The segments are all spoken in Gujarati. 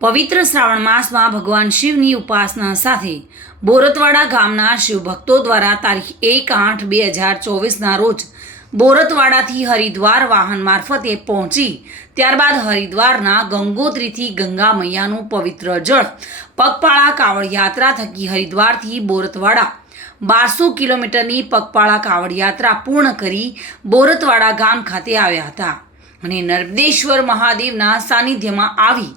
પવિત્ર શ્રાવણ માસમાં ભગવાન શિવની ઉપાસના સાથે બોરતવાડા ગામના શિવભક્તો દ્વારા તારીખ 1/8/2024ના રોજ બોરતવાડાથી હરિદ્વાર વાહન મારફતે પહોંચી ત્યારબાદ હરિદ્વારના ગંગોત્રીથી ગંગા મૈયાનું પવિત્ર જળ પગપાળા કાવડ યાત્રા થકી હરિદ્વારથી બોરતવાડા 1200 કિલોમીટરની પગપાળા કાવડ યાત્રા પૂર્ણ કરી બોરતવાડા ગામ ખાતે આવ્યા હતા અને નર્મદેશ્વર મહાદેવના સાનિધ્યમાં આવી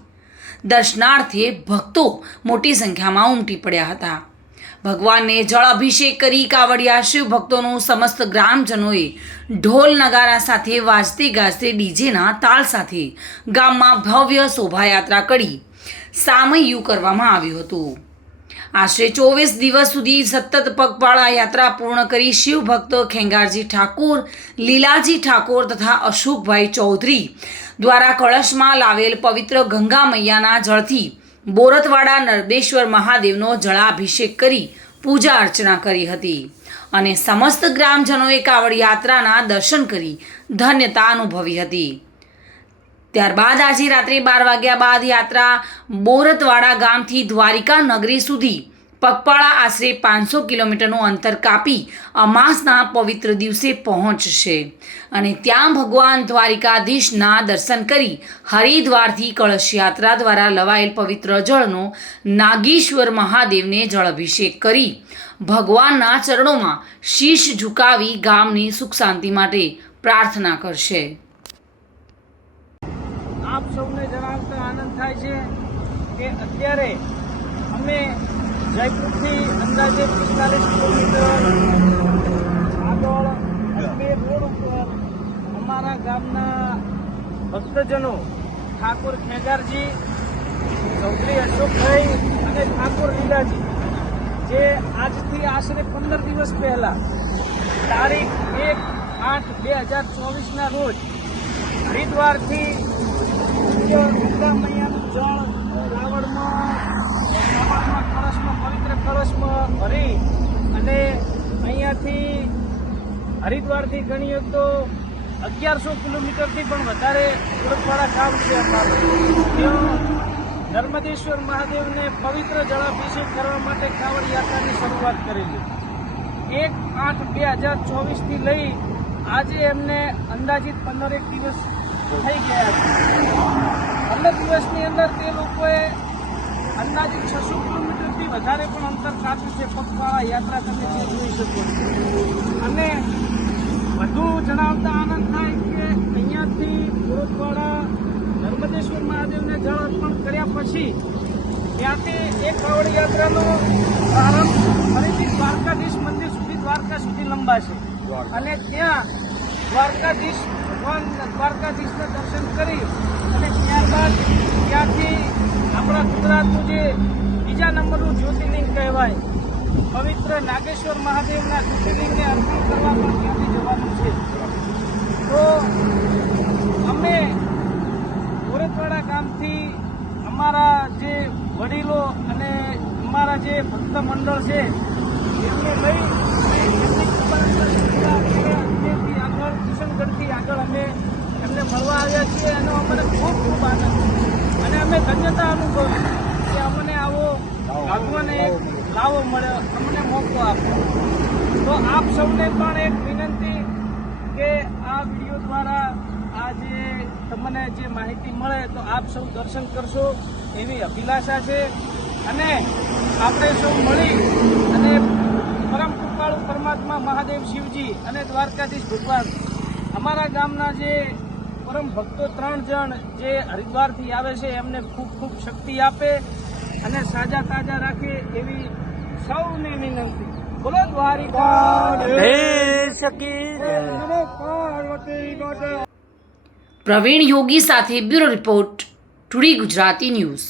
દર્શનાર્થે ભક્તો મોટી સંખ્યામાં ઉમટી પડ્યા હતા। ભગવાનને જળ અભિષેક કરી કાવડિયા શિવ ભક્તોનું સમસ્ત ગ્રામજનોએ ઢોલ નગારા સાથે વાજતે ગાજતે ડીજેના તાલ સાથે ગામમાં ભવ્ય શોભાયાત્રા કરી સામૈયું કરવામાં આવ્યું હતું। આશરે 24 દિવસ સુધી સતત પગપાળા યાત્રા પૂર્ણ કરી શિવ ભક્ત ખેંગારજી ઠાકોર, લીલાજી ઠાકોર તથા અશોકભાઈ ચૌધરી દ્વારા કળશમાં લાવેલ પવિત્ર ગંગા મૈયાના જળથી બોરતવાડા નર્મદેશ્વર મહાદેવનો જળાભિષેક કરી પૂજા અર્ચના કરી હતી અને સમસ્ત ગ્રામજનોએ કાવડ યાત્રાના દર્શન કરી ધન્યતા અનુભવી હતી। ત્યારબાદ આજે રાત્રે 12 વાગ્યા બાદ યાત્રા બોરતવાડા ગામથી દ્વારિકા નગરી સુધી પગપાળા આશરે 500 કિલોમીટરનું અંતર કાપી અમાસના પવિત્ર દિવસે પહોંચશે અને ત્યાં ભગવાન દ્વારિકાધીશના દર્શન કરી હરિદ્વારથી કળશ યાત્રા દ્વારા લવાયેલ પવિત્ર જળનો નાગેશ્વર મહાદેવને જળાભિષેક કરી ભગવાનના ચરણોમાં શીશ ઝુકાવી ગામની સુખ શાંતિ માટે પ્રાર્થના કરશે। આપ સૌને જણાવતા આનંદ થાય છે કે અત્યારે અમે જયપુરથી અંદાજે 45 કિલોમીટર આગળ અજમેર રોડ ઉપર અમારા ગામના ભક્તજનો ઠાકોર ખેગારજી, ચૌધરી અશોકભાઈ અને ઠાકોર લીલાજી જે આજથી આશરે 15 દિવસ પહેલાં તારીખ 1/8/2024ના રોજ હરિદ્વારથી ગંગા મૈયાનું જળ કળશમાં પવિત્ર કળશમાં ભરી અને અહીંયાથી હરિદ્વારથી ગણીએ તો 1100 કિલોમીટરથી પણ વધારે બોરતવાડા ગામ છે ત્યાં નર્મદેશ્વર મહાદેવને પવિત્ર જળાભિષેક કરવા માટે કાવડ યાત્રાની શરૂઆત કરેલી। 1/8/2024થી લઈ આજે એમને અંદાજિત 15 દિવસ થઈ ગયા છે। 15 દિવસની અંદર તે લોકોએ અંદાજિત 600 કિલોમીટરથી વધારે પણ અંતર કાપ્યું છે પગપાળા યાત્રા તમે જે જોઈ શકો છો। અને વધુ જણાવતા આનંદ થાય કે અહીંયાથી બોરતવાડા નર્મદેશ્વર મહાદેવને જળ અર્પણ કર્યા પછી ત્યાંથી એક કાવડ યાત્રાનો પ્રારંભ ફરીથી દ્વારકાધીશ મંદિર સુધી દ્વારકા સુધી લંબાશે અને ત્યાં ભગવાન દ્વારકાધીશના દર્શન કરી અને ત્યારબાદ ત્યાંથી આપણા ગુજરાતનું જે બીજા નંબરનું જ્યોતિર્લિંગ કહેવાય પવિત્ર નાગેશ્વર મહાદેવના જ્યોતિર્લિંગને અર્પણ કરવા પણ ત્યાંથી જવાનું છે। તો અમે બોરતવાડા ગામથી અમારા જે વડીલો અને અમારા જે ભક્ત મંડળ છે એમને લઈ કિશનગઢથી આગળ અમે એમને મળવા આવ્યા છીએ અને અમને ખૂબ આનંદ અને અમે ધન્યતા અનુભવી કે અમને આવો ભગવાને એક લાવો મળ્યો, અમને મોકો આપ્યો। તો આપ સૌને પણ એક વિનંતી કે આ વિડીયો દ્વારા આ જે તમને જે માહિતી મળે તો આપ સૌ દર્શન કરશો એવી અભિલાષા છે અને આપણે સૌ મળી અને પરમ કૃપાળુ પરમાત્મા મહાદેવ શિવજી અને દ્વારકાધીશ ભગવાન અમારા ગામના જે પરમ ભક્તો 3 જણ જે હરિદ્વારથી આવે છે એમને ખૂબ ખૂબ શક્તિ આપે અને સાજા તાજા રાખે એવી સૌને વિનંતી। બોલો દ્વારિકાધીશ કી જય। પ્રવીણ યોગી સાથે bureau report, today Gujarati news.